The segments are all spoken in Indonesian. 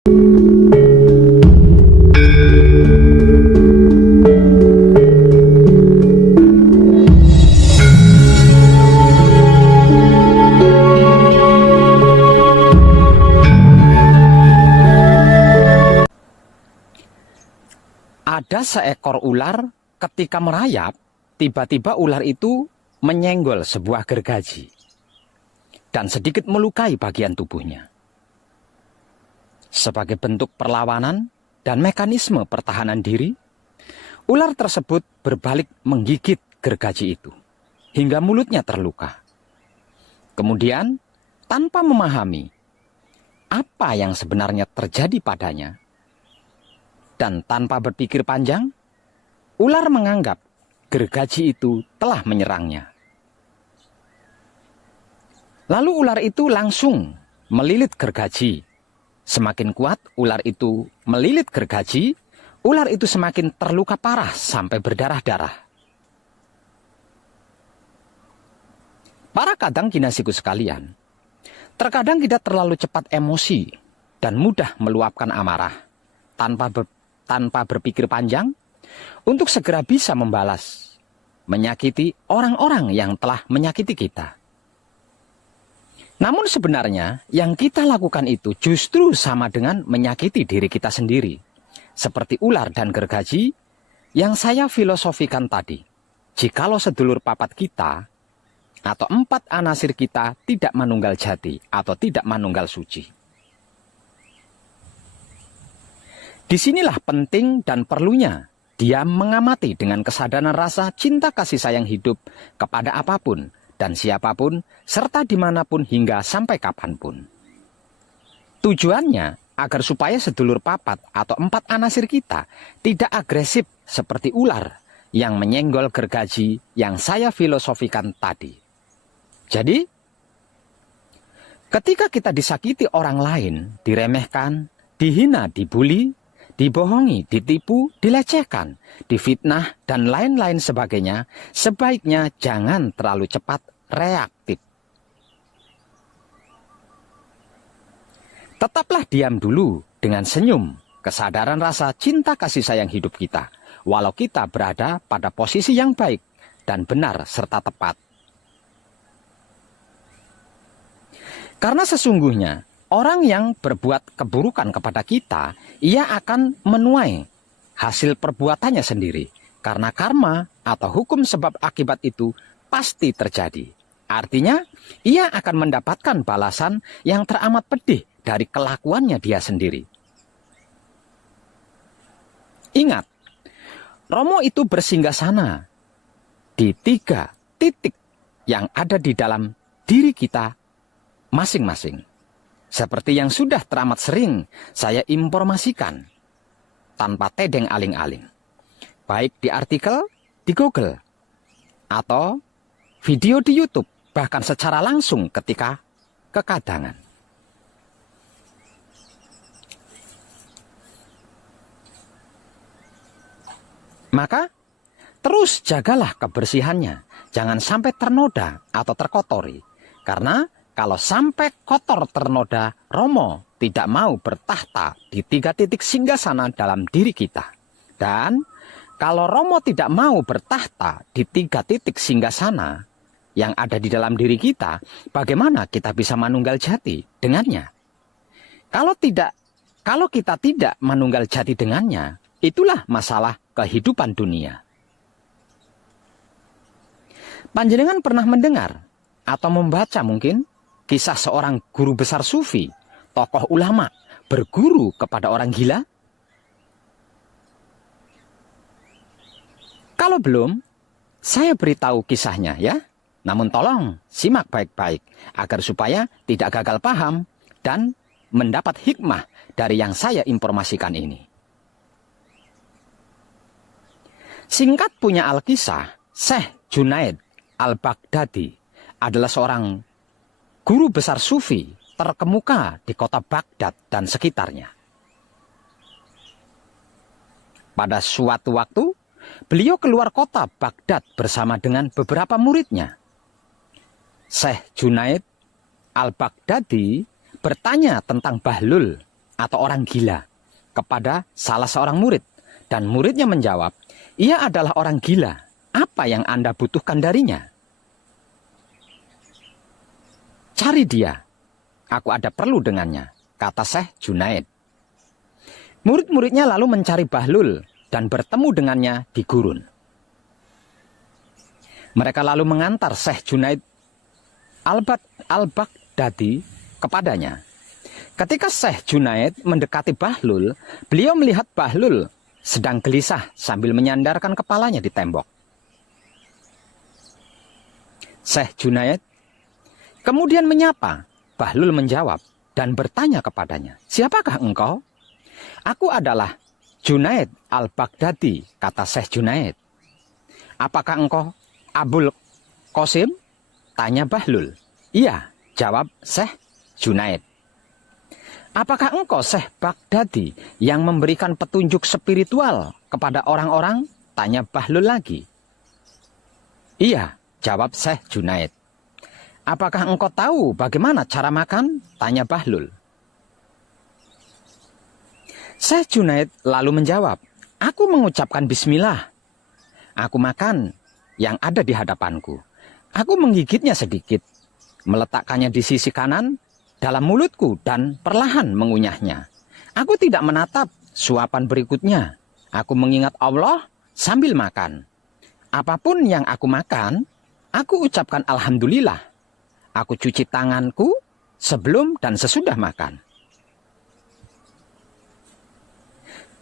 Ada seekor ular ketika merayap, tiba-tiba ular itu menyenggol sebuah gergaji dan sedikit melukai bagian tubuhnya. Sebagai bentuk perlawanan dan mekanisme pertahanan diri, ular tersebut berbalik menggigit gergaji itu hingga mulutnya terluka. Kemudian, tanpa memahami apa yang sebenarnya terjadi padanya, dan tanpa berpikir panjang, ular menganggap gergaji itu telah menyerangnya. Lalu ular itu langsung melilit gergaji. Semakin kuat ular itu melilit gergaji, ular itu semakin terluka parah sampai berdarah-darah. Para kadang kinasiku sekalian, terkadang kita terlalu cepat emosi dan mudah meluapkan amarah tanpa berpikir panjang untuk segera bisa membalas, menyakiti orang-orang yang telah menyakiti kita. Namun sebenarnya yang kita lakukan itu justru sama dengan menyakiti diri kita sendiri. Seperti ular dan gergaji yang saya filosofikan tadi. Jikalau sedulur papat kita atau 4 anasir kita tidak manunggal jati atau tidak manunggal suci. Disinilah penting dan perlunya dia mengamati dengan kesadaran rasa cinta kasih sayang hidup kepada apapun dan siapapun, serta dimanapun hingga sampai kapanpun. Tujuannya agar supaya sedulur papat atau 4 anasir kita tidak agresif seperti ular yang menyenggol gergaji yang saya filosofikan tadi. Jadi, ketika kita disakiti orang lain, diremehkan, dihina, dibuli, dibohongi, ditipu, dilecehkan, difitnah, dan lain-lain sebagainya, sebaiknya jangan terlalu cepat reaktif. Tetaplah diam dulu dengan senyum, kesadaran rasa cinta kasih sayang hidup kita, walau kita berada pada posisi yang baik dan benar serta tepat. Karena sesungguhnya, orang yang berbuat keburukan kepada kita, ia akan menuai hasil perbuatannya sendiri. Karena karma atau hukum sebab akibat itu pasti terjadi. Artinya, ia akan mendapatkan balasan yang teramat pedih dari kelakuannya dia sendiri. Ingat, Romo itu bersinggasana di 3 titik yang ada di dalam diri kita masing-masing. Seperti yang sudah teramat sering saya informasikan tanpa tedeng aling-aling. Baik di artikel di Google atau video di YouTube, bahkan secara langsung ketika kekadangan. Maka terus jagalah kebersihannya, jangan sampai ternoda atau terkotori. Karena kalau sampai kotor ternoda, Romo tidak mau bertahta di 3 titik singgasana dalam diri kita. Dan kalau Romo tidak mau bertahta di 3 titik singgasana yang ada di dalam diri kita, bagaimana kita bisa manunggal jati dengannya? Kalau kita tidak manunggal jati dengannya, itulah masalah kehidupan dunia. Panjenengan pernah mendengar atau membaca mungkin kisah seorang guru besar sufi, tokoh ulama, berguru kepada orang gila? Kalau belum, saya beritahu kisahnya ya. Namun tolong simak baik-baik agar supaya tidak gagal paham dan mendapat hikmah dari yang saya informasikan ini. Singkat punya Alkisah, Syekh Junaid Al-Baghdadi adalah seorang guru besar sufi terkemuka di kota Baghdad dan sekitarnya. Pada suatu waktu, beliau keluar kota Baghdad bersama dengan beberapa muridnya. Syekh Junaid Al-Baghdadi bertanya tentang Bahlul atau orang gila kepada salah seorang murid. Dan muridnya menjawab, ia adalah orang gila. Apa yang Anda butuhkan darinya? Cari dia. Aku ada perlu dengannya, kata Syekh Junaid. Murid-muridnya lalu mencari Bahlul dan bertemu dengannya di gurun. Mereka lalu mengantar Syekh Junaid al-Baghdadi kepadanya. Ketika Syekh Junaid mendekati Bahlul, beliau melihat Bahlul sedang gelisah sambil menyandarkan kepalanya di tembok. Syekh Junaid kemudian menyapa. Bahlul menjawab dan bertanya kepadanya, siapakah engkau? Aku adalah Junaid al-Baghdadi, kata Syekh Junaid. Apakah engkau Abul Qasim? Tanya Bahlul. Iya, jawab Syekh Junaid. Apakah engkau Syekh Baghdadi yang memberikan petunjuk spiritual kepada orang-orang? Tanya Bahlul lagi. Iya, jawab Syekh Junaid. Apakah engkau tahu bagaimana cara makan? Tanya Bahlul. Syekh Junaid lalu menjawab, aku mengucapkan bismillah. Aku makan yang ada di hadapanku. Aku menggigitnya sedikit, meletakkannya di sisi kanan dalam mulutku dan perlahan mengunyahnya. Aku tidak menatap suapan berikutnya. Aku mengingat Allah sambil makan. Apapun yang aku makan, aku ucapkan alhamdulillah. Aku cuci tanganku sebelum dan sesudah makan.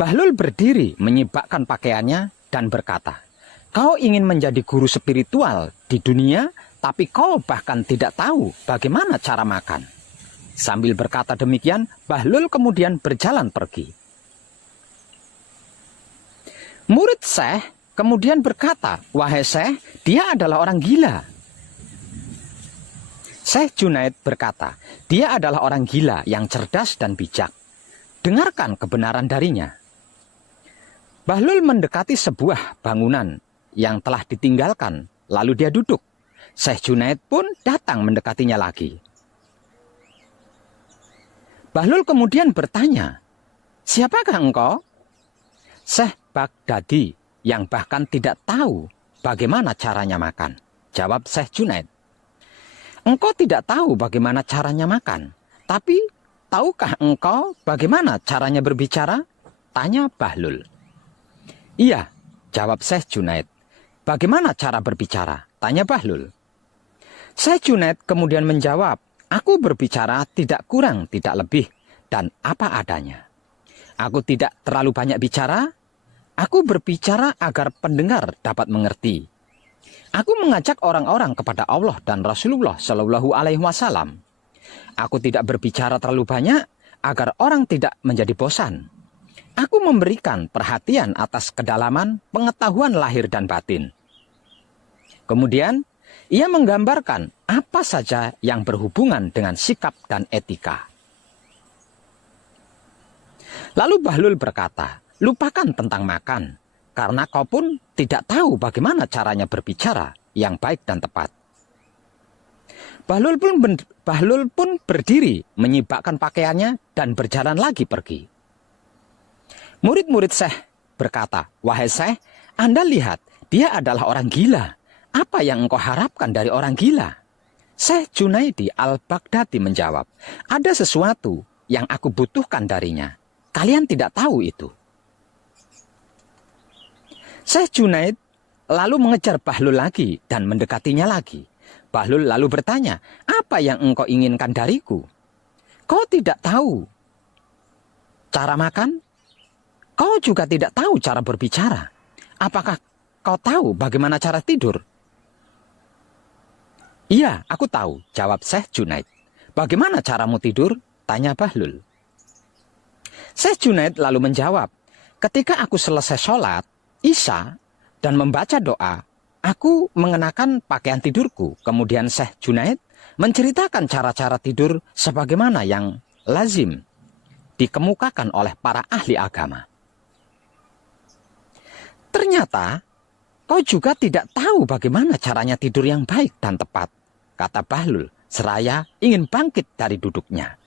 Bahlul berdiri menyibakkan pakaiannya dan berkata, kau ingin menjadi guru spiritual di dunia, tapi kau bahkan tidak tahu bagaimana cara makan. Sambil berkata demikian, Bahlul kemudian berjalan pergi. Murid Syekh kemudian berkata, wahai Syekh, dia adalah orang gila. Syekh Junaid berkata, dia adalah orang gila yang cerdas dan bijak. Dengarkan kebenaran darinya. Bahlul mendekati sebuah bangunan yang telah ditinggalkan, lalu dia duduk. Syekh Junaid pun datang mendekatinya lagi. Bahlul kemudian bertanya, siapakah engkau? Syekh Baghdadi yang bahkan tidak tahu bagaimana caranya makan. Jawab Syekh Junaid. Engkau tidak tahu bagaimana caranya makan, tapi tahukah engkau bagaimana caranya berbicara? Tanya Bahlul. Iya, jawab Syekh Junaid. Bagaimana cara berbicara? Tanya Bahlul. Syekh Junaid kemudian menjawab, aku berbicara tidak kurang, tidak lebih, dan apa adanya. Aku tidak terlalu banyak bicara, aku berbicara agar pendengar dapat mengerti. Aku mengajak orang-orang kepada Allah dan Rasulullah Shallallahu Alaihi Wasallam. Aku tidak berbicara terlalu banyak agar orang tidak menjadi bosan. Aku memberikan perhatian atas kedalaman pengetahuan lahir dan batin. Kemudian, ia menggambarkan apa saja yang berhubungan dengan sikap dan etika. Lalu Bahlul berkata, lupakan tentang makan. Karena kau pun tidak tahu bagaimana caranya berbicara yang baik dan tepat. Bahlul pun berdiri menyibakkan pakaiannya dan berjalan lagi pergi. Murid-murid Syekh berkata, wahai Syekh, Anda lihat, dia adalah orang gila. Apa yang engkau harapkan dari orang gila? Syekh Junaidi al-Baghdadi menjawab, ada sesuatu yang aku butuhkan darinya. Kalian tidak tahu itu. Syekh Junaid lalu mengejar Bahlul lagi dan mendekatinya lagi. Bahlul lalu bertanya, apa yang engkau inginkan dariku? Kau tidak tahu cara makan? Kau juga tidak tahu cara berbicara. Apakah kau tahu bagaimana cara tidur? Iya, aku tahu, jawab Syekh Junaid. Bagaimana caramu tidur? Tanya Bahlul. Syekh Junaid lalu menjawab, ketika aku selesai sholat Isya dan membaca doa, aku mengenakan pakaian tidurku. Kemudian Syekh Junaid menceritakan cara-cara tidur sebagaimana yang lazim dikemukakan oleh para ahli agama. Ternyata kau juga tidak tahu bagaimana caranya tidur yang baik dan tepat, kata Bahlul seraya ingin bangkit dari duduknya.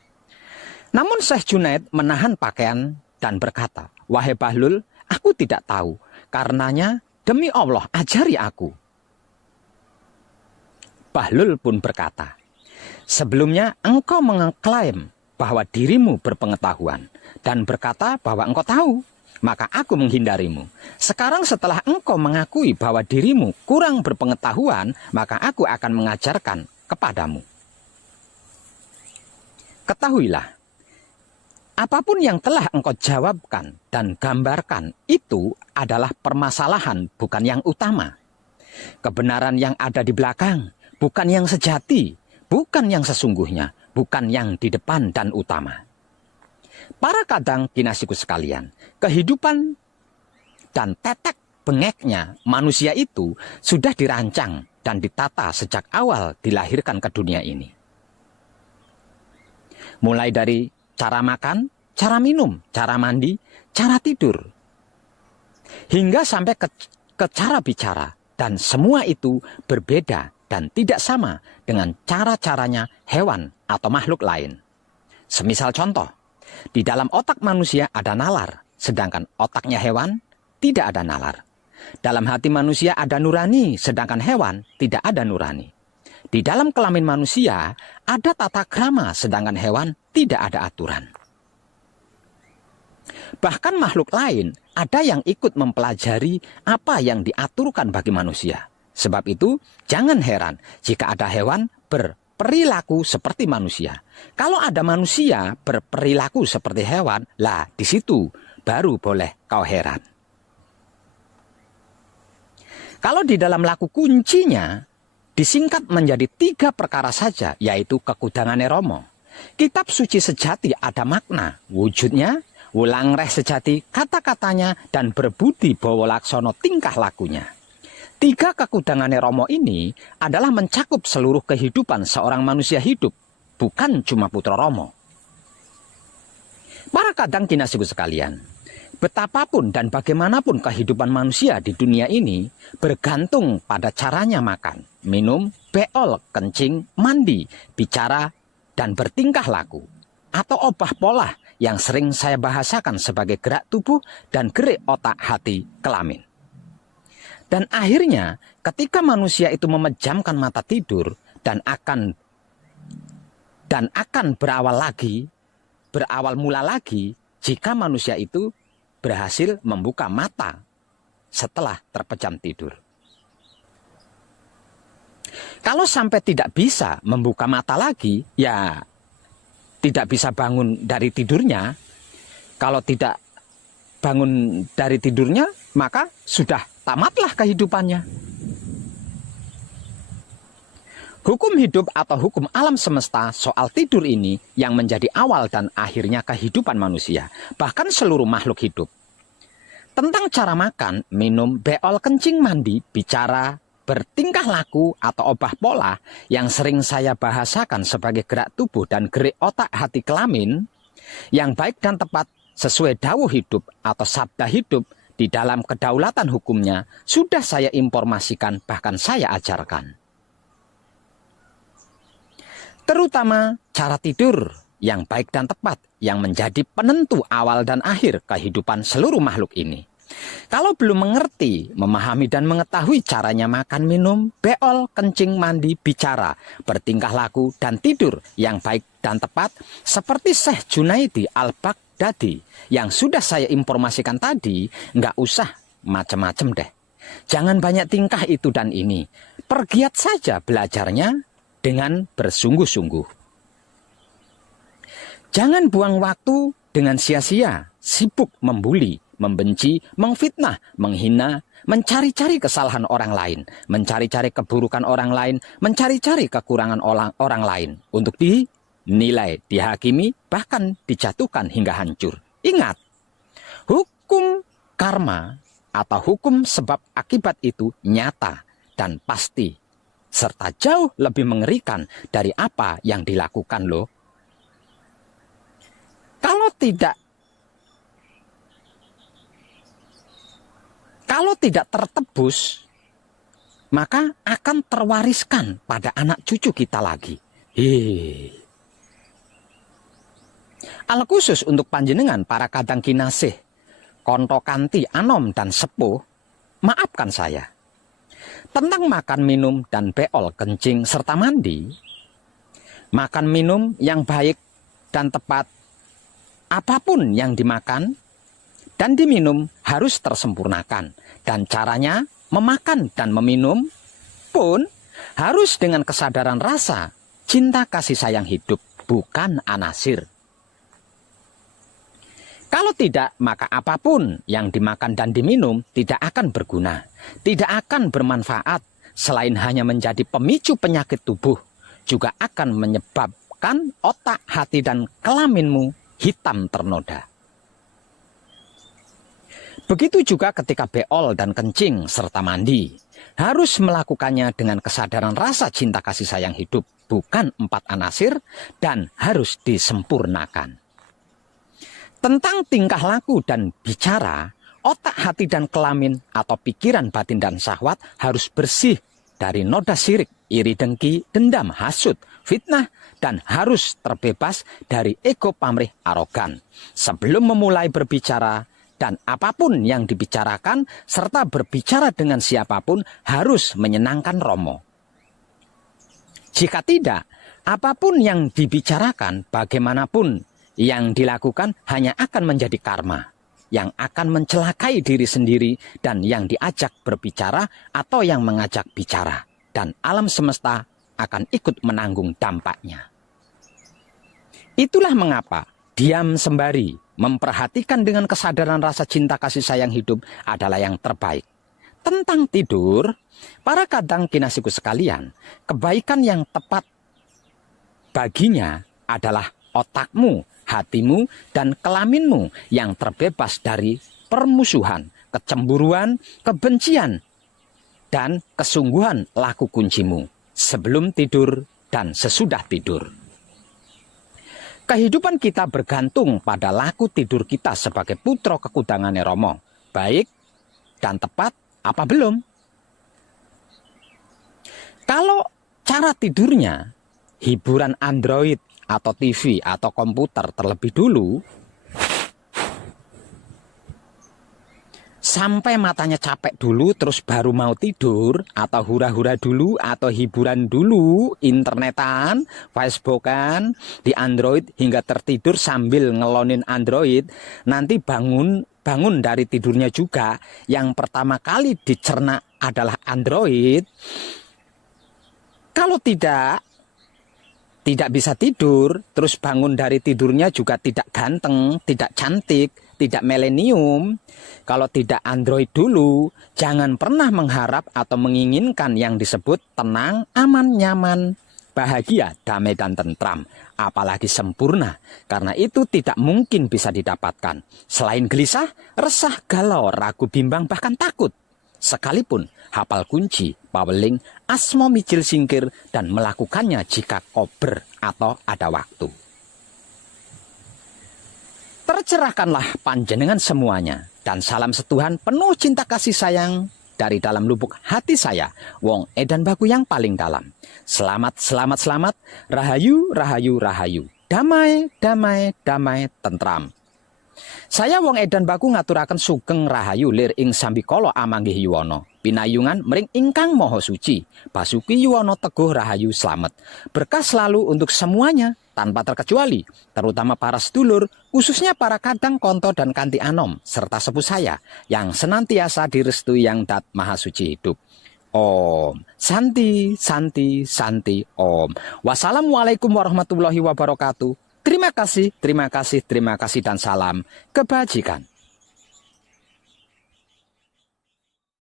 Namun Syekh Junaid menahan pakaian dan berkata, "Wahai Bahlul, aku tidak tahu. Karenanya, demi Allah, ajari aku." Bahlul pun berkata, "Sebelumnya engkau mengklaim bahwa dirimu berpengetahuan dan berkata bahwa engkau tahu, maka aku menghindarimu. Sekarang setelah engkau mengakui bahwa dirimu kurang berpengetahuan, maka aku akan mengajarkan kepadamu. Ketahuilah, apapun yang telah engkau jawabkan dan gambarkan itu adalah permasalahan, bukan yang utama. Kebenaran yang ada di belakang, bukan yang sejati, bukan yang sesungguhnya, bukan yang di depan dan utama. Para kadang kinasiku sekalian, kehidupan dan tetek bengeknya manusia itu sudah dirancang dan ditata sejak awal dilahirkan ke dunia ini. Mulai dari cara makan, cara minum, cara mandi, cara tidur, hingga sampai ke cara bicara, dan semua itu berbeda dan tidak sama dengan cara-caranya hewan atau makhluk lain. Semisal contoh, di dalam otak manusia ada nalar, sedangkan otaknya hewan tidak ada nalar. Dalam hati manusia ada nurani, sedangkan hewan tidak ada nurani. Di dalam kelamin manusia ada tata krama, sedangkan hewan tidak ada aturan. Bahkan makhluk lain ada yang ikut mempelajari apa yang diaturkan bagi manusia. Sebab itu jangan heran jika ada hewan berperilaku seperti manusia. Kalau ada manusia berperilaku seperti hewan, lah di situ baru boleh kau heran. Kalau di dalam laku kuncinya disingkat menjadi 3 perkara saja, yaitu kekudangane Romo. Kitab suci sejati ada makna, wujudnya, wulang reh sejati, kata-katanya, dan berbudi bawa laksono tingkah lakunya. 3 kekudangane Romo ini adalah mencakup seluruh kehidupan seorang manusia hidup, bukan cuma putra Romo. Para kadang kinasiku sekalian, betapapun dan bagaimanapun kehidupan manusia di dunia ini bergantung pada caranya makan, minum, beol, kencing, mandi, bicara, dan bertingkah laku. Atau obah pola yang sering saya bahasakan sebagai gerak tubuh dan gerik otak hati kelamin. Dan akhirnya ketika manusia itu memejamkan mata tidur dan akan berawal mula lagi jika manusia itu berhasil membuka mata setelah terpejam tidur. Kalau sampai tidak bisa membuka mata lagi, ya tidak bisa bangun dari tidurnya. Kalau tidak bangun dari tidurnya, maka sudah tamatlah kehidupannya. Hukum hidup atau hukum alam semesta soal tidur ini yang menjadi awal dan akhirnya kehidupan manusia, bahkan seluruh makhluk hidup. Tentang cara makan, minum, beol, kencing, mandi, bicara, bertingkah laku atau obah pola yang sering saya bahasakan sebagai gerak tubuh dan gerik otak hati kelamin, yang baik dan tepat sesuai dawuh hidup atau sabda hidup di dalam kedaulatan hukumnya sudah saya informasikan, bahkan saya ajarkan. Terutama cara tidur yang baik dan tepat yang menjadi penentu awal dan akhir kehidupan seluruh makhluk ini. Kalau belum mengerti, memahami dan mengetahui caranya makan, minum, beol, kencing, mandi, bicara, bertingkah laku, dan tidur yang baik dan tepat seperti Syekh Junaidi Al-Baghdadi yang sudah saya informasikan tadi, nggak usah macam-macam deh. Jangan banyak tingkah itu dan ini. Pergiat saja belajarnya dengan bersungguh-sungguh. Jangan buang waktu dengan sia-sia, sibuk membuli, membenci, mengfitnah, menghina, mencari-cari kesalahan orang lain, mencari-cari keburukan orang lain, mencari-cari kekurangan orang lain untuk dinilai, dihakimi, bahkan dijatuhkan hingga hancur. Ingat, hukum karma atau hukum sebab akibat itu nyata dan pasti, serta jauh lebih mengerikan dari apa yang dilakukan loh. Kalau tidak tertebus, maka akan terwariskan pada anak cucu kita lagi. Al khusus untuk panjenengan para kadang kinasih, konto kanti anom dan sepuh, maafkan saya. Tentang makan minum dan beol kencing serta mandi, makan minum yang baik dan tepat, apapun yang dimakan dan diminum harus tersempurnakan. Dan caranya memakan dan meminum pun harus dengan kesadaran rasa cinta kasih sayang hidup, bukan anasir. Kalau tidak, maka apapun yang dimakan dan diminum tidak akan berguna, tidak akan bermanfaat, selain hanya menjadi pemicu penyakit tubuh, juga akan menyebabkan otak, hati, dan kelaminmu hitam ternoda. Begitu juga ketika beol dan kencing serta mandi, harus melakukannya dengan kesadaran rasa cinta kasih sayang hidup, bukan 4 anasir, dan harus disempurnakan. Tentang tingkah laku dan bicara, otak, hati, dan kelamin atau pikiran, batin, dan syahwat harus bersih dari noda syirik, iri, dengki, dendam, hasut, fitnah, dan harus terbebas dari ego, pamrih, arogan. Sebelum memulai berbicara dan apapun yang dibicarakan serta berbicara dengan siapapun harus menyenangkan Romo. Jika tidak, apapun yang dibicarakan, bagaimanapun yang dilakukan hanya akan menjadi karma yang akan mencelakai diri sendiri dan yang diajak berbicara atau yang mengajak bicara, dan alam semesta akan ikut menanggung dampaknya. Itulah mengapa diam sembari memperhatikan dengan kesadaran rasa cinta kasih sayang hidup adalah yang terbaik. Tentang tidur, para kadang kinasiku sekalian, kebaikan yang tepat baginya adalah otakmu, hatimu, dan kelaminmu yang terbebas dari permusuhan, kecemburuan, kebencian, dan kesungguhan laku kuncimu sebelum tidur dan sesudah tidur. Kehidupan kita bergantung pada laku tidur kita sebagai putra kekudangannya Romo, baik dan tepat apa belum. Kalau cara tidurnya hiburan Android atau TV atau komputer terlebih dulu, sampai matanya capek dulu terus baru mau tidur, atau hura-hura dulu atau hiburan dulu, internetan, facebookan di Android hingga tertidur sambil ngelonin Android, nanti bangun dari tidurnya juga yang pertama kali dicerna adalah Android. Kalau tidak bisa tidur, terus bangun dari tidurnya juga tidak ganteng, tidak cantik, tidak milenium. Kalau tidak Android dulu, jangan pernah mengharap atau menginginkan yang disebut tenang, aman, nyaman, bahagia, damai, dan tentram. Apalagi sempurna, karena itu tidak mungkin bisa didapatkan. Selain gelisah, resah, galau, ragu, bimbang, bahkan takut. Sekalipun hafal kunci, paweling, asmo micil singkir, dan melakukannya jika kober atau ada waktu. Tercerahkanlah panjenengan semuanya, dan salam setuhan penuh cinta kasih sayang dari dalam lubuk hati saya, Wong Edan Baku yang paling dalam. Selamat, selamat, selamat, rahayu, rahayu, rahayu, damai, damai, damai, tentram. Saya Wong Edan Baku ngaturaken sugeng rahayu lir ing sambikala amanggih yuwana. Pinayungan mring ingkang maha suci. Basuki yuwana teguh rahayu slamet. Berkah selalu untuk semuanya tanpa terkecuali, terutama para sedulur, khususnya para kadang konto dan kanti anom serta sepuh saya yang senantiasa direstui yang dat maha suci hidup. Om Santi, Santi, Santi, Om. Wassalamualaikum warahmatullahi wabarakatuh. Terima kasih, terima kasih, terima kasih, dan salam kebajikan.